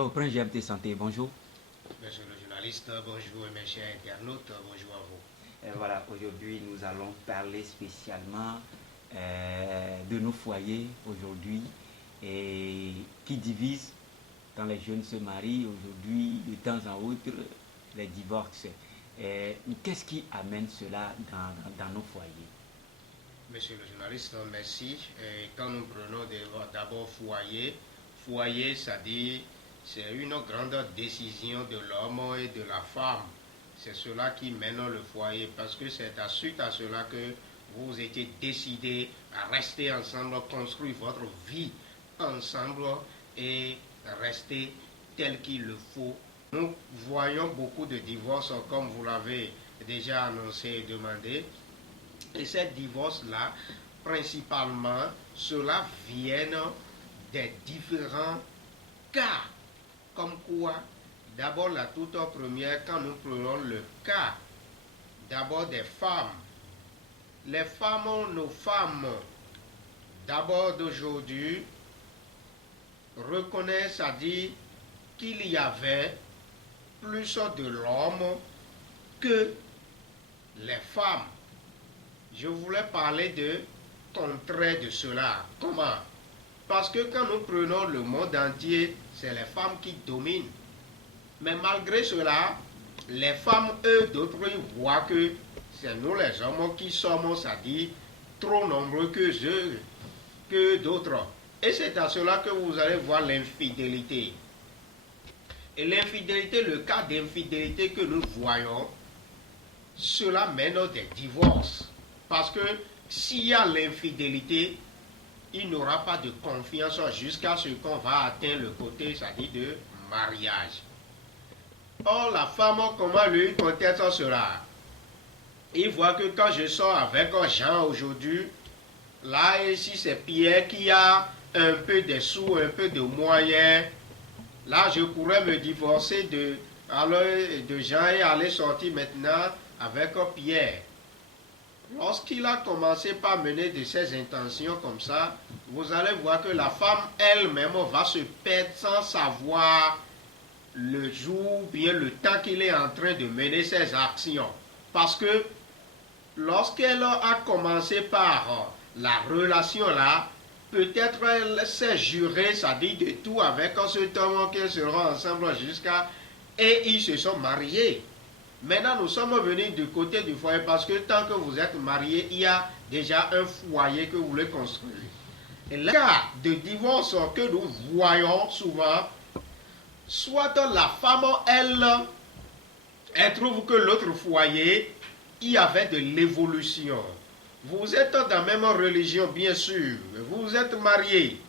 Alors, au Prince GMT Santé, bonjour. Monsieur le journaliste, bonjour mes chers internautes, bonjour à vous. Et voilà, aujourd'hui nous allons parler spécialement de nos foyers aujourd'hui et qui divisent quand les jeunes se marient aujourd'hui de temps en autre les divorces. Qu'est-ce qui amène cela dans nos foyers? Monsieur le journaliste, merci. Quand nous prenons d'abord foyer, foyer, c'est-à-dire c'est une grande décision de l'homme et de la femme. C'est cela qui mène le foyer parce que c'est suite à cela que vous étiez décidé à rester ensemble, construire votre vie ensemble et rester tel qu'il le faut. Nous voyons beaucoup de divorces comme vous l'avez déjà annoncé et demandé. Et ces divorces-là, principalement, cela viennent des différents cas. Comme quoi, d'abord la toute première, quand nous prenons le cas, d'abord des femmes. Les femmes, nos femmes, d'abord d'aujourd'hui, reconnaissent, c'est-à-dire qu'il y avait plus de l'homme que les femmes. Je voulais parler de contraire de cela. Comment? Parce que quand nous prenons le monde entier, c'est les femmes qui dominent. Mais malgré cela, les femmes, eux, d'autres, voient que c'est nous les hommes qui sommes, c'est-à-dire trop nombreux que d'autres. Et c'est à cela que vous allez voir l'infidélité. Et l'infidélité, le cas d'infidélité que nous voyons, cela mène des divorces. Parce que s'il y a l'infidélité, il n'aura pas de confiance jusqu'à ce qu'on va atteindre le côté, c'est-à-dire de mariage. Or, la femme, comment lui conteste cela? Il voit que quand je sors avec Jean aujourd'hui, là, ici, c'est Pierre qui a un peu de sous, un peu de moyens. Là, je pourrais me divorcer de Jean et aller sortir maintenant avec Pierre. Lorsqu'il a commencé par mener de ses intentions comme ça, vous allez voir que la femme elle-même va se perdre sans savoir le jour, bien le temps qu'il est en train de mener ses actions. Parce que lorsqu'elle a commencé par la relation là, peut-être elle s'est jurée, ça dit de tout avec cet homme qu'elles seront ensemble jusqu'à... Et ils se sont mariés. Maintenant, nous sommes venus du côté du foyer parce que tant que vous êtes mariés, il y a déjà un foyer que vous voulez construire. Et le cas de divorce que nous voyons souvent, soit la femme, elle trouve que l'autre foyer, il y avait de l'évolution. Vous êtes dans la même religion, bien sûr, vous êtes mariés.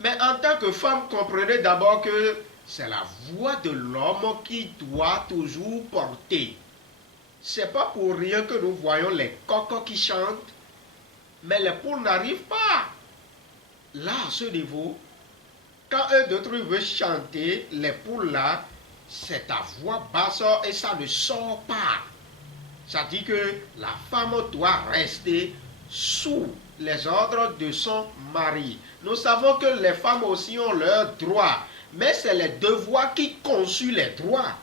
Mais en tant que femme, comprenez d'abord que c'est la voix de l'homme qui doit toujours porter. C'est pas pour rien que nous voyons les coqs qui chantent, mais les poules n'arrivent pas. Là, à ce niveau, quand eux d'autres veulent chanter, les poules là, c'est ta voix basse et ça ne sort pas. Ça dit que la femme doit rester sous les ordres de son mari. Nous savons que les femmes aussi ont leurs droits. Mais c'est les devoirs qui conçuent les droits.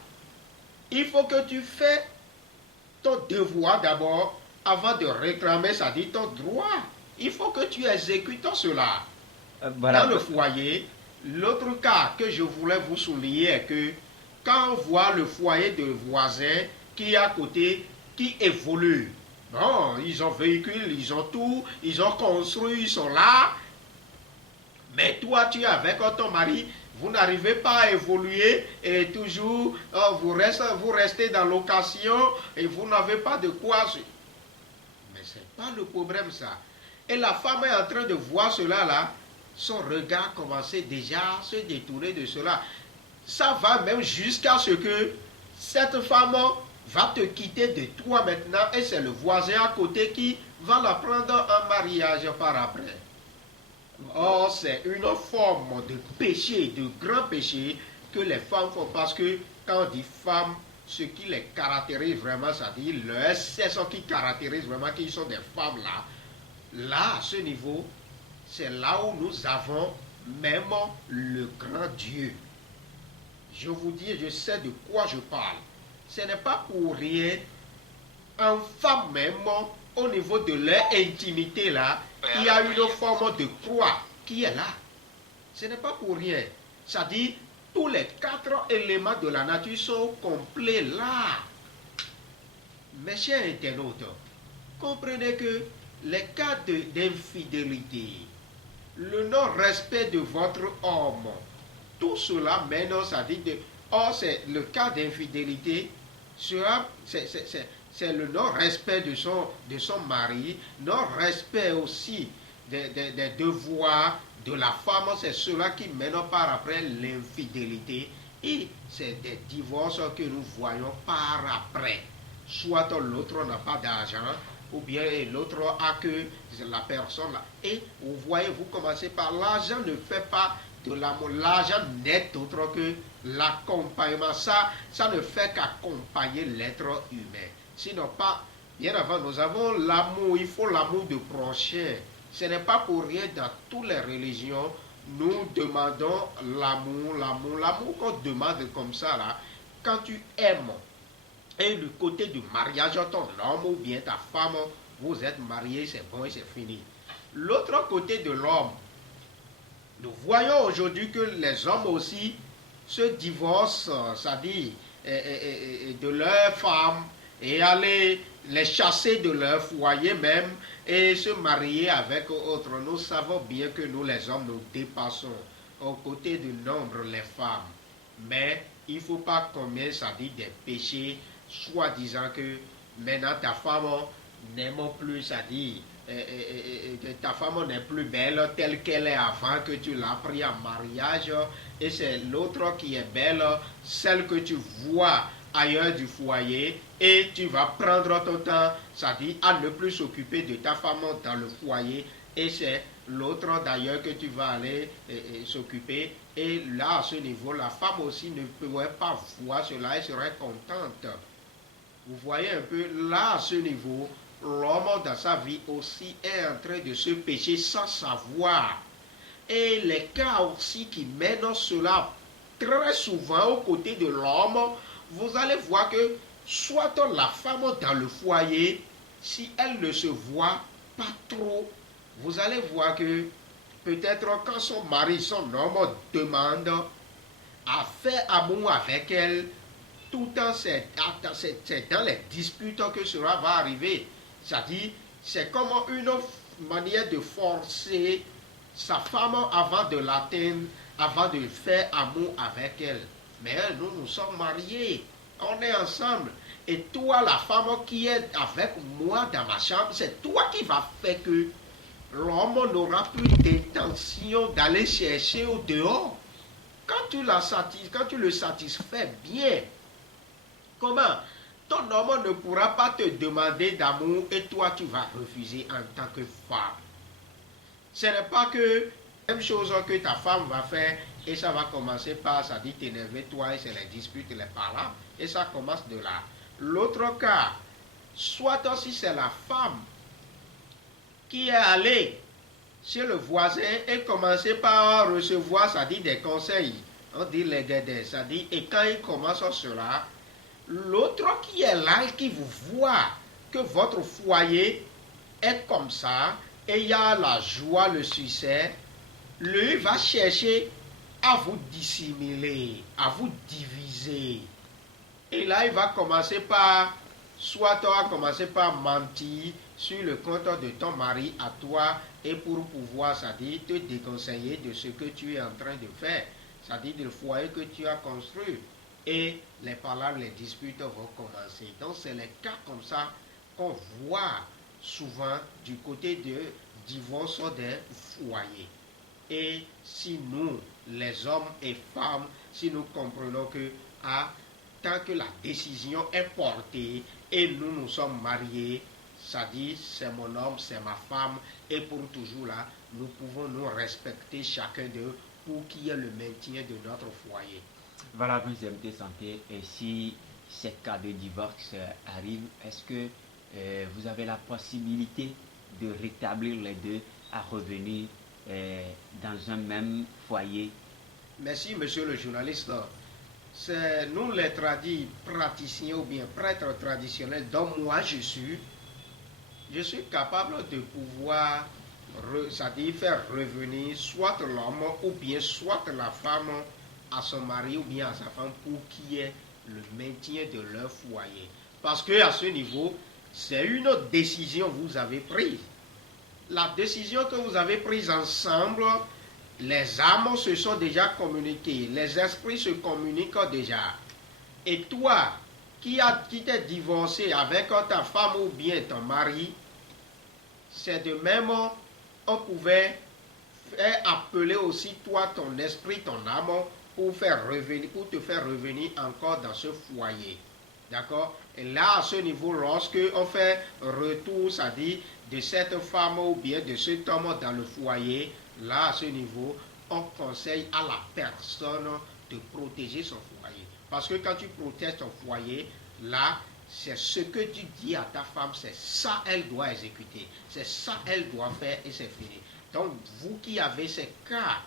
Il faut que tu fais ton devoir d'abord avant de réclamer, ça dit ton droit. Il faut que tu exécutes cela. Voilà. Dans le foyer, l'autre cas que je voulais vous souligner est que quand on voit le foyer de voisin qui est à côté, qui évolue, bon, ils ont véhicule, ils ont tout, ils ont construit, ils sont là. Mais toi, tu es avec ton mari, vous n'arrivez pas à évoluer et toujours vous restez dans l'occasion et vous n'avez pas de quoi. Mais ce n'est pas le problème ça. Et la femme est en train de voir cela là, son regard commence déjà à se détourner de cela. Ça va même jusqu'à ce que cette femme va te quitter de toi maintenant et c'est le voisin à côté qui va la prendre en mariage par après. Or, c'est une forme de péché, de grand péché que les femmes font. Parce que quand on dit femmes, ce qui les caractérise vraiment, c'est-à-dire leur sexe qui caractérise vraiment qu'ils sont des femmes là. Là, à ce niveau, c'est là où nous avons même le grand Dieu. je vous dis, je sais de quoi je parle. Ce n'est pas pour rien, en femme même, au niveau de leur intimité là, il y a une forme de croix qui est là. Ce n'est pas pour rien. Ça dit, tous les 4 éléments de la nature sont complets là. Mes chers internautes, comprenez que les cas d'infidélité, le non-respect de votre homme, tout cela maintenant, ça dit c'est le cas d'infidélité, c'est le non-respect de son mari, non-respect aussi des devoirs de la femme, c'est cela qui maintenant part après l'infidélité. Et c'est des divorces que nous voyons par après. Soit l'autre n'a pas d'argent, ou bien l'autre a que la personne là. Et vous voyez, vous commencez par l'argent ne fait pas de l'amour. L'argent n'est autre que l'accompagnement. Ça ne fait qu'accompagner l'être humain. Sinon pas, bien avant, nous avons l'amour, il faut l'amour de prochain. Ce n'est pas pour rien dans toutes les religions, nous demandons l'amour, l'amour qu'on demande comme ça là. Quand tu aimes, et du côté du mariage, ton homme ou bien ta femme, vous êtes mariés, c'est bon et c'est fini. L'autre côté de l'homme, nous voyons aujourd'hui que les hommes aussi se divorcent, c'est-à-dire de leurs femmes, et aller les chasser de leur foyer même, et se marier avec autres. Nous savons bien que nous les hommes, nous dépassons aux côtés du nombre les femmes. Mais il ne faut pas commettre, c'est-à-dire des péchés, soi-disant que maintenant ta femme n'aime plus, c'est-à-dire que ta femme n'est plus belle telle qu'elle est avant que tu l'as pris en mariage, et c'est l'autre qui est belle, celle que tu vois ailleurs du foyer, et tu vas prendre ton temps, c'est-à-dire à ne plus s'occuper de ta femme dans le foyer, et c'est l'autre d'ailleurs que tu vas aller s'occuper. Et là, à ce niveau, la femme aussi ne pourrait pas voir cela, elle serait contente. Vous voyez un peu, là, à ce niveau, l'homme dans sa vie aussi est en train de se pécher sans savoir. Et les cas aussi qui mènent cela très souvent aux côtés de l'homme, vous allez voir que soit la femme dans le foyer, si elle ne se voit pas trop, vous allez voir que peut-être quand son mari, son homme demande à faire amour avec elle, tout le temps c'est dans les disputes que cela va arriver. C'est-à-dire, c'est comme une manière de forcer sa femme avant de l'atteindre, avant de faire amour avec elle. Mais nous sommes mariés, on est ensemble. Et toi, la femme qui est avec moi dans ma chambre, c'est toi qui vas faire que l'homme n'aura plus d'intention d'aller chercher au dehors. Quand tu le satisfais bien, comment? Ton homme ne pourra pas te demander d'amour et toi tu vas refuser en tant que femme. Ce n'est pas que la même chose que ta femme va faire et ça va commencer par, ça dit t'énerver toi et c'est les disputes, les paroles et ça commence de là. L'autre cas, soit aussi c'est la femme qui est allée chez le voisin et commencer par recevoir, ça dit des conseils, on dit les guédés, ça dit, et quand il commence cela, l'autre qui est là et qui vous voit que votre foyer est comme ça, et il y a la joie, le succès, lui va chercher à vous dissimuler, à vous diviser. Et là, il va commencer par, soit tu vas commencer par mentir sur le compte de ton mari à toi, et pour pouvoir, c'est-à-dire, te déconseiller de ce que tu es en train de faire, c'est-à-dire le foyer que tu as construit. Et les paroles, les disputes vont commencer. Donc, c'est les cas comme ça qu'on voit souvent du côté de divorce des foyers. Et si nous, les hommes et femmes, si nous comprenons que tant que la décision est portée et nous sommes mariés, ça dit c'est mon homme, c'est ma femme, et pour toujours là, nous pouvons nous respecter chacun d'eux pour qu'il y ait le maintien de notre foyer. Voilà, Prince MT Santé, et si ces cas de divorce arrivent, est-ce que vous avez la possibilité de rétablir les deux à revenir dans un même foyer? Merci, monsieur le journaliste. c'est nous les praticiens ou bien prêtres traditionnels dont moi je suis capable de pouvoir, c'est-à-dire faire revenir soit l'homme ou bien soit la femme à son mari ou bien à sa femme pour qu'il y ait le maintien de leur foyer. Parce que à ce niveau, c'est une décision que vous avez prise. La décision que vous avez prise ensemble, les âmes se sont déjà communiquées, les esprits se communiquent déjà. Et toi, qui t'es divorcé avec ta femme ou bien ton mari, c'est de même, on pouvait faire appeler aussi toi, ton esprit, ton âme, pour te faire revenir encore dans ce foyer. D'accord? Et là, à ce niveau, lorsque on fait retour, c'est-à-dire de cette femme ou bien de cet homme dans le foyer, là, à ce niveau, on conseille à la personne de protéger son foyer. Parce que quand tu protèges ton foyer, là, c'est ce que tu dis à ta femme, c'est ça elle doit exécuter. C'est ça elle doit faire et c'est fini. Donc, vous qui avez ces cas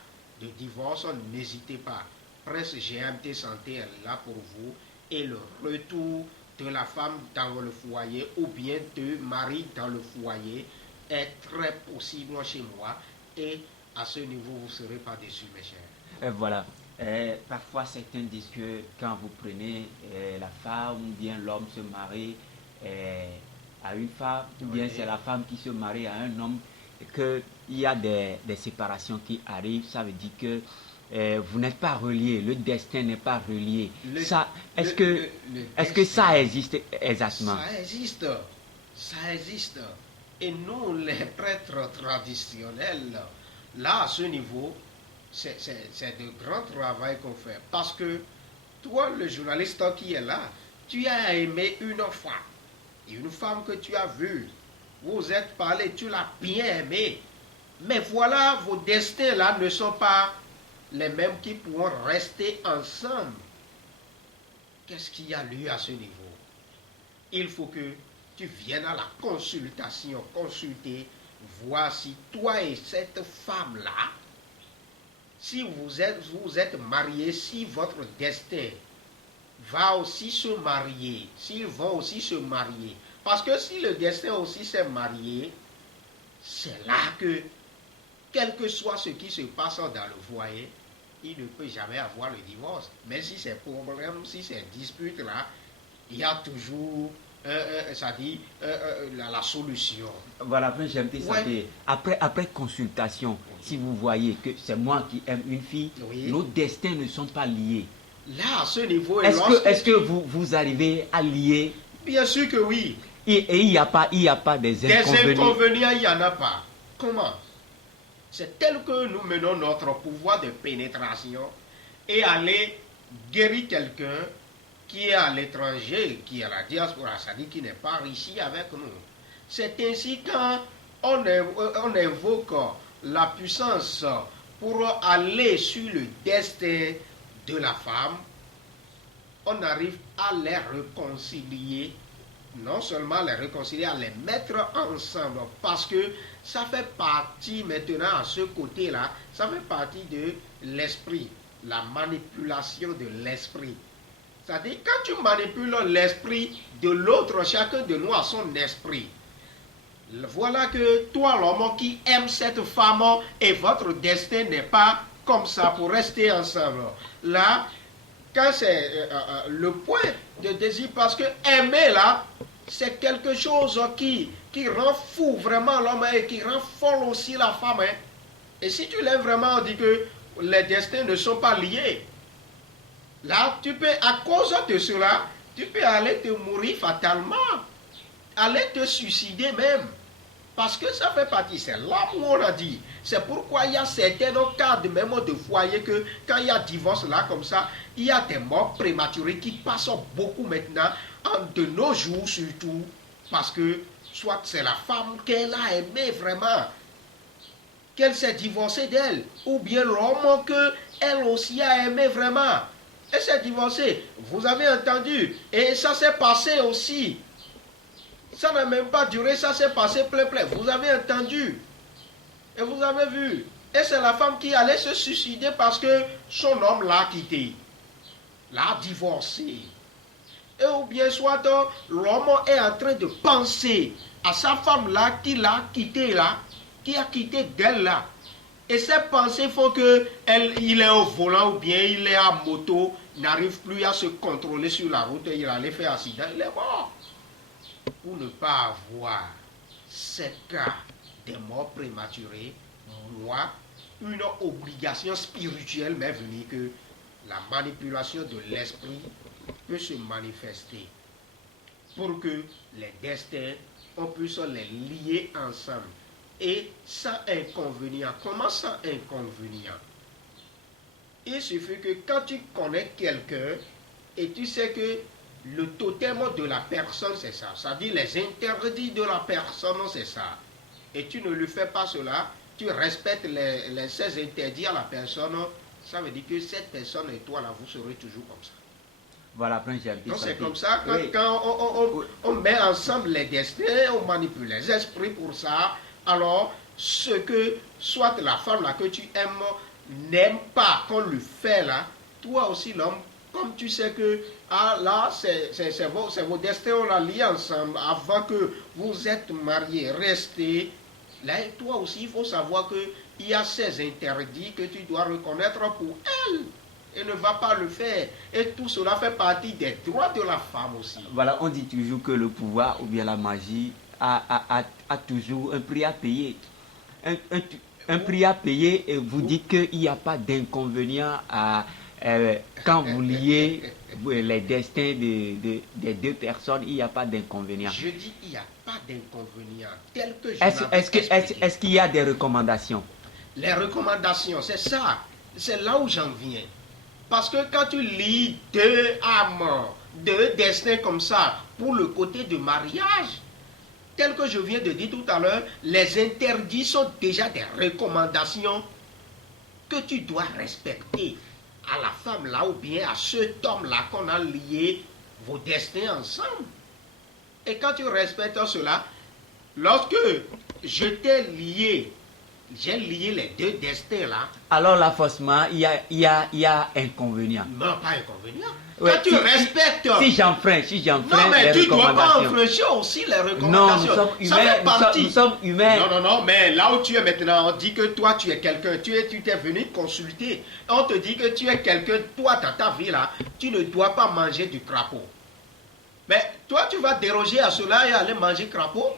de divorce, n'hésitez pas. Presse GMT Santé est là pour vous. Et le retour de la femme dans le foyer ou bien de mari dans le foyer est très possible chez moi. Et à ce niveau, vous ne serez pas déçus, mes chers. Voilà. Parfois, certains disent que quand vous prenez la femme ou bien l'homme se marie à une femme, ou bien c'est la femme qui se marie à un homme, qu'il y a des séparations qui arrivent, ça veut dire que vous n'êtes pas reliés, le destin n'est pas relié. Est-ce que ça existe exactement? Ça existe. Et nous, les prêtres traditionnels, là, à ce niveau, c'est de grand travail qu'on fait. Parce que toi, le journaliste qui est là, tu as aimé une femme que tu as vue. Vous êtes parlé, tu l'as bien aimée. Mais voilà, vos destins là ne sont pas les mêmes qui pourront rester ensemble. Qu'est-ce qu'il y a lieu à ce niveau? Il faut que tu viennes à la consultation, consulter, voir si toi et cette femme-là, si vous êtes mariés, si votre destin va aussi se marier, s'ils vont aussi se marier. Parce que si le destin aussi s'est marié, c'est là que, quel que soit ce qui se passe dans le foyer, il ne peut jamais avoir le divorce. Mais si c'est problème, si c'est dispute là, il y a toujours la solution. Voilà, j'aime ça. Après consultation, si vous voyez que c'est moi qui aime une fille, nos destins ne sont pas liés. Là, à ce niveau, est-ce que vous arrivez à lier? Bien sûr que oui. Et il n'y a pas des inconvénients. Des inconvénients, il n'y en a pas. Comment? C'est tel que nous menons notre pouvoir de pénétration et aller guérir quelqu'un qui est à l'étranger, qui est à la diaspora, c'est-à-dire qui n'est pas ici avec nous. C'est ainsi quand on invoque la puissance pour aller sur le destin de la femme, on arrive à les réconcilier, non seulement les réconcilier, à les mettre ensemble, parce que ça fait partie maintenant à ce côté-là, ça fait partie de l'esprit, la manipulation de l'esprit. C'est-à-dire, quand tu manipules l'esprit de l'autre, chacun de nous a son esprit. Voilà que toi, l'homme qui aime cette femme, et votre destin n'est pas comme ça pour rester ensemble. Là, quand c'est le point de désir, parce que aimer là, c'est quelque chose qui rend fou vraiment l'homme et qui rend folle aussi la femme. Hein. Et si tu l'aimes vraiment, on dit que les destins ne sont pas liés. Là, tu peux, à cause de cela, tu peux aller te mourir fatalement, aller te suicider même. Parce que ça fait partie, c'est l'amour, on a dit. C'est pourquoi il y a certains cas de même de foyer que quand il y a divorce là comme ça, il y a des morts prématurées qui passent beaucoup maintenant, de nos jours surtout, parce que soit c'est la femme qu'elle a aimée vraiment, qu'elle s'est divorcée d'elle, ou bien l'homme qu'elle aussi a aimé vraiment. Elle s'est divorcée, vous avez entendu, et ça s'est passé aussi. Ça n'a même pas duré, ça s'est passé plein. Vous avez entendu. Et vous avez vu. Et c'est la femme qui allait se suicider parce que son homme l'a quitté. l'a divorcé. Et ou bien soit l'homme est en train de penser à sa femme là qui l'a quitté là, qui a quitté d'elle là. Et ces pensées font qu'il est au volant ou bien il est à moto, n'arrive plus à se contrôler sur la route et il allait faire accident, il est mort. Pour ne pas avoir ces cas de mort prématurée, moi, une obligation spirituelle m'est venue que la manipulation de l'esprit peut se manifester pour que les destins, on puisse les lier ensemble et sans inconvénient. Comment sans inconvénient? Il suffit que quand tu connais quelqu'un et tu sais que le totem de la personne c'est ça, c'est-à-dire les interdits de la personne c'est ça, et tu ne lui fais pas cela, tu respectes ces interdits à la personne, ça veut dire que cette personne et toi là vous serez toujours comme ça. Voilà, donc c'est comme ça, quand on met ensemble les destins, on manipule les esprits pour ça, alors ce que soit la femme là que tu aimes n'aime pas qu'on lui fait là, toi aussi l'homme, comme tu sais que là c'est vos destins, on l'a lié ensemble avant que vous êtes mariés, restez là, toi aussi il faut savoir que il y a ces interdits que tu dois reconnaître pour elle. Et ne va pas le faire. Et tout cela fait partie des droits de la femme aussi. Voilà, on dit toujours que le pouvoir ou bien la magie a toujours un prix à payer. Un prix à payer, et vous dites qu'il n'y a pas d'inconvénient quand vous liez les destins des deux personnes, il n'y a pas d'inconvénient. Je dis il n'y a pas d'inconvénient. Tel que je est-ce qu'il y a des recommandations? Les recommandations, c'est ça. C'est là où j'en viens. Parce que quand tu lis deux âmes, deux destins comme ça, pour le côté de mariage, tel que je viens de dire tout à l'heure, les interdits sont déjà des recommandations que tu dois respecter à la femme là ou bien à cet homme là qu'on a lié vos destins ensemble. Et quand tu respectes cela, lorsque je t'ai lié, j'ai lié les deux destins là. Alors là, forcément, il y a inconvénient. Non, pas inconvénient. Ouais, quand tu respectes... Si j'enfreins non, mais tu ne dois pas infléchir aussi les recommandations. Non, nous sommes humains. Nous sommes humains. Non, mais là où tu es maintenant, on dit que toi, tu es quelqu'un. Tu t'es venu consulter. On te dit que tu es quelqu'un. Toi, dans ta vie là, tu ne dois pas manger du crapaud. Mais toi, tu vas déroger à cela et aller manger crapaud?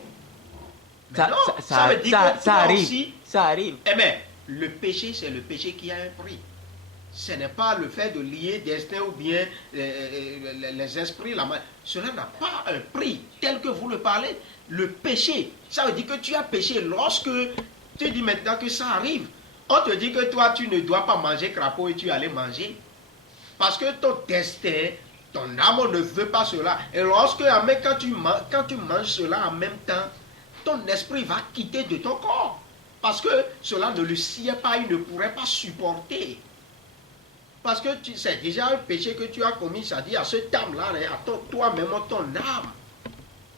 Ça veut dire que toi arrive. Aussi, ça arrive. Eh bien, le péché, c'est le péché qui a un prix. Ce n'est pas le fait de lier destin ou bien les esprits. Cela n'a pas un prix tel que vous le parlez. Le péché, ça veut dire que tu as péché. Lorsque tu dis maintenant que ça arrive, on te dit que toi, tu ne dois pas manger crapaud et tu allais manger. Parce que ton destin, ton âme ne veut pas cela. Et lorsque, quand tu manges cela en même temps, ton esprit va quitter de ton corps. Parce que cela ne le sied pas, il ne pourrait pas supporter. Parce que c'est déjà un péché que tu as commis, c'est-à-dire à cette âme-là, à toi-même, ton âme.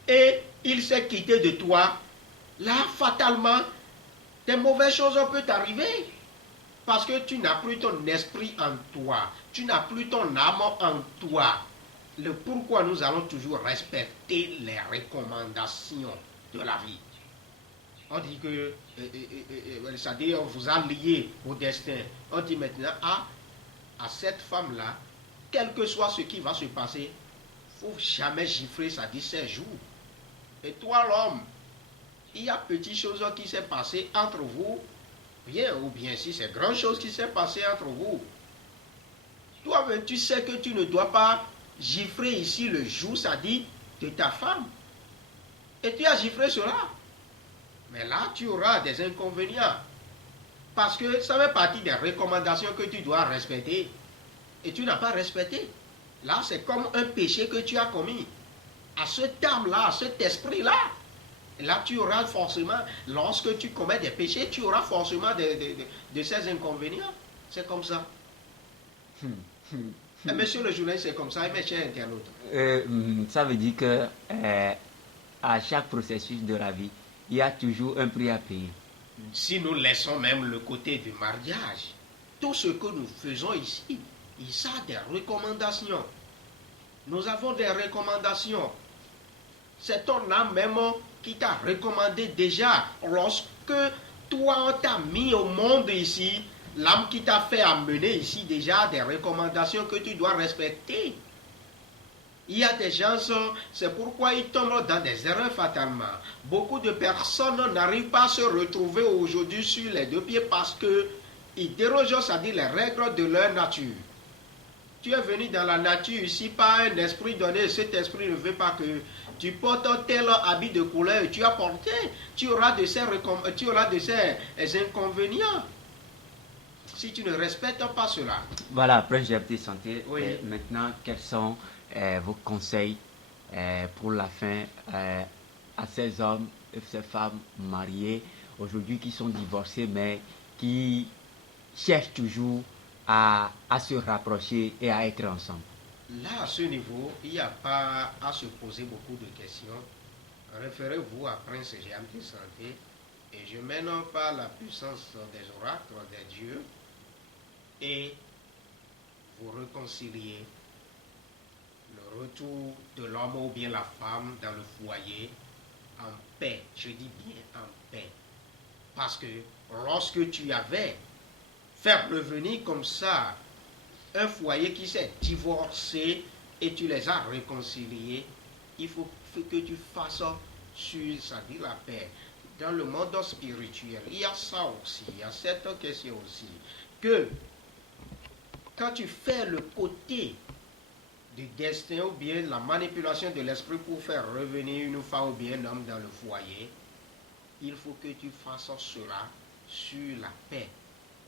Et il s'est quitté de toi. Là, fatalement, des mauvaises choses peuvent t'arriver. Parce que tu n'as plus ton esprit en toi. Tu n'as plus ton âme en toi. Le pourquoi nous allons toujours respecter les recommandations de la vie. On dit que, c'est-à-dire, on vous a lié au destin. On dit maintenant, à cette femme-là, quel que soit ce qui va se passer, il ne faut jamais gifler, ça dit 16 jours. Et toi, l'homme, il y a petites choses qui s'est passé entre vous, bien ou bien si c'est grand chose qui s'est passé entre vous. Toi-même, tu sais que tu ne dois pas gifler ici le jour, ça dit, de ta femme. Et tu as giflé cela. Mais là, tu auras des inconvénients. Parce que ça fait partie des recommandations que tu dois respecter. Et tu n'as pas respecté. Là, c'est comme un péché que tu as commis. À cette âme-là, à cet esprit-là. Et là, tu auras forcément, lorsque tu commets des péchés, tu auras forcément de ces inconvénients. C'est comme ça. Et monsieur le journaliste, c'est comme ça. Et mes chers internautes. Ça veut dire que à chaque processus de la vie, il y a toujours un prix à payer. Si nous laissons même le côté du mariage, tout ce que nous faisons ici, il y a des recommandations. Nous avons des recommandations. C'est ton âme même qui t'a recommandé déjà. Lorsque toi, on t'a mis au monde ici, l'âme qui t'a fait amener ici déjà des recommandations que tu dois respecter. Il y a des gens, c'est pourquoi ils tombent dans des erreurs fatalement. Beaucoup de personnes n'arrivent pas à se retrouver aujourd'hui sur les deux pieds parce qu'ils dérogent, c'est-à-dire les règles de leur nature. Tu es venu dans la nature ici par un esprit donné, et cet esprit ne veut pas que tu portes tel habit de couleur et tu as porté, tu auras de ces inconvénients si tu ne respectes pas cela. Voilà, après j'ai été santé. Oui. Maintenant, quels sont vos conseils pour la fin à ces hommes et ces femmes mariés aujourd'hui qui sont divorcés mais qui cherchent toujours à se rapprocher et à être ensemble? Là, à ce niveau, il n'y a pas à se poser beaucoup de questions. Référez-vous à Prince Jean de Santé et je mène par la puissance des oracles des dieux et vous réconciliez le retour de l'homme ou bien la femme dans le foyer en paix. Je dis bien en paix. Parce que lorsque tu avais fait revenir comme ça un foyer qui s'est divorcé et tu les as réconciliés, il faut que tu fasses sur, c'est-à-dire la paix. Dans le monde spirituel, il y a ça aussi, il y a cette question aussi, que quand tu fais le côté du destin ou bien la manipulation de l'esprit pour faire revenir une femme ou bien un homme dans le foyer, il faut que tu fasses cela sur la paix.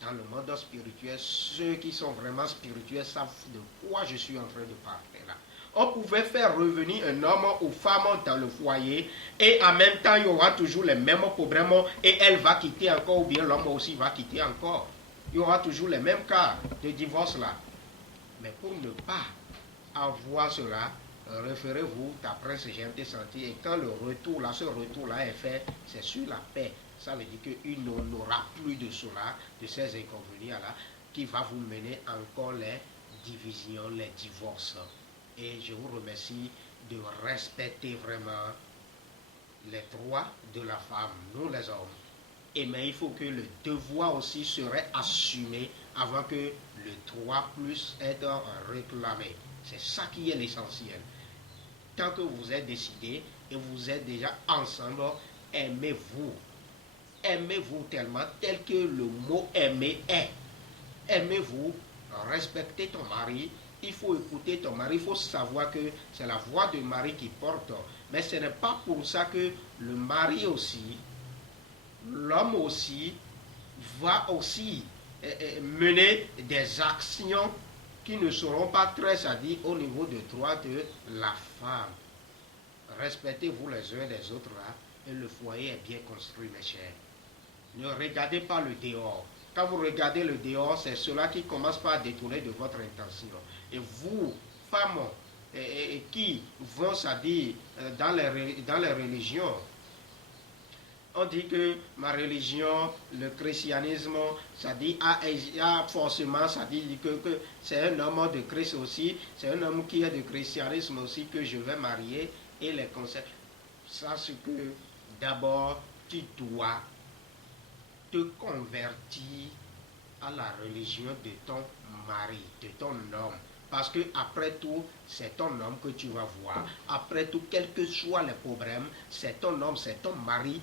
Dans le monde spirituel, ceux qui sont vraiment spirituels savent de quoi je suis en train de parler là. On pouvait faire revenir un homme ou femme dans le foyer et en même temps il y aura toujours les mêmes problèmes et elle va quitter encore ou bien l'homme aussi va quitter encore. Il y aura toujours les mêmes cas de divorce là. Mais pour ne pas avoir cela, référez-vous à Prince Jean de Santé et quand le retour là, ce retour là est fait, c'est sur la paix. Ça veut dire qu'il n'aura plus de cela, de ces inconvénients-là, qui va vous mener encore les divisions, les divorces. Et je vous remercie de respecter vraiment les droits de la femme, nous les hommes. Et mais il faut que le devoir aussi serait assumé avant que le droit puisse être réclamé. C'est ça qui est l'essentiel. Tant que vous êtes décidé et vous êtes déjà ensemble, aimez-vous. Aimez-vous tellement, tel que le mot aimer est. Aimez-vous, respectez ton mari. Il faut écouter ton mari, il faut savoir que c'est la voix du mari qui porte. Mais ce n'est pas pour ça que le mari aussi, l'homme aussi, va aussi mener des actions qui ne seront pas très, c'est-à-dire au niveau de droit de la femme. Respectez-vous les uns les autres là, et le foyer est bien construit, mes chers. Ne regardez pas le dehors. Quand vous regardez le dehors, c'est cela qui commence par détourner de votre intention. Et vous, femmes, qui vont, c'est-à-dire dans les religions, on dit que ma religion, le christianisme, ça dit a forcément, ça dit que c'est un homme de Christ aussi, c'est un homme qui est de christianisme aussi que je vais marier et les concepts. Ça, c'est que d'abord, tu dois te convertir à la religion de ton mari, de ton homme. Parce que après tout, c'est ton homme que tu vas voir. Après tout, quels que soient les problèmes, c'est ton homme, c'est ton mari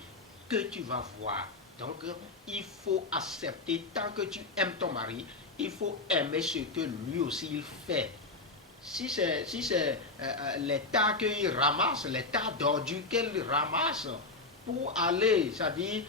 que tu vas voir. Donc, il faut accepter, tant que tu aimes ton mari, il faut aimer ce que lui aussi il fait. Si c'est les tas qu'il ramasse, les tas d'ordures qu'il ramasse pour aller, c'est-à-dire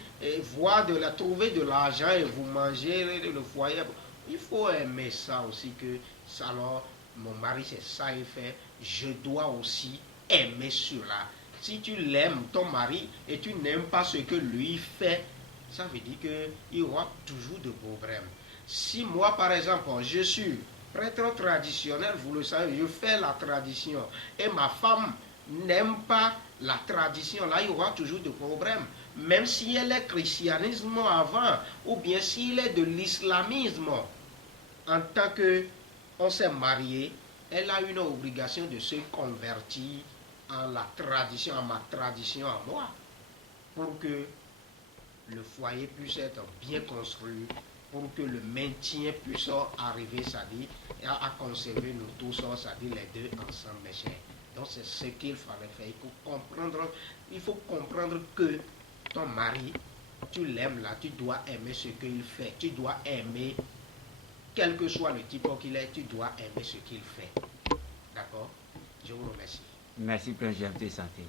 trouver de l'argent et vous manger le foyer, il faut aimer ça aussi que alors mon mari c'est ça il fait, je dois aussi aimer cela. Si tu l'aimes ton mari et tu n'aimes pas ce que lui fait, ça veut dire qu'il y aura toujours de problèmes. Si moi par exemple je suis prêtre traditionnel, vous le savez, je fais la tradition et ma femme n'aime pas la tradition, là il y aura toujours de problèmes. Même si elle est christianisme avant ou bien s'il est de l'islamisme, en tant que on s'est marié, elle a une obligation de se convertir en la tradition, en ma tradition à moi, pour que le foyer puisse être bien construit, pour que le maintien puisse arriver, c'est-à-dire à conserver nous tous, c'est-à-dire les deux ensemble, mes chers. Donc c'est ce qu'il fallait faire. Il faut comprendre que ton mari, tu l'aimes là, tu dois aimer ce qu'il fait. Tu dois aimer, quel que soit le type qu'il est, tu dois aimer ce qu'il fait. D'accord? Je vous remercie. Merci, Prince James de Santé.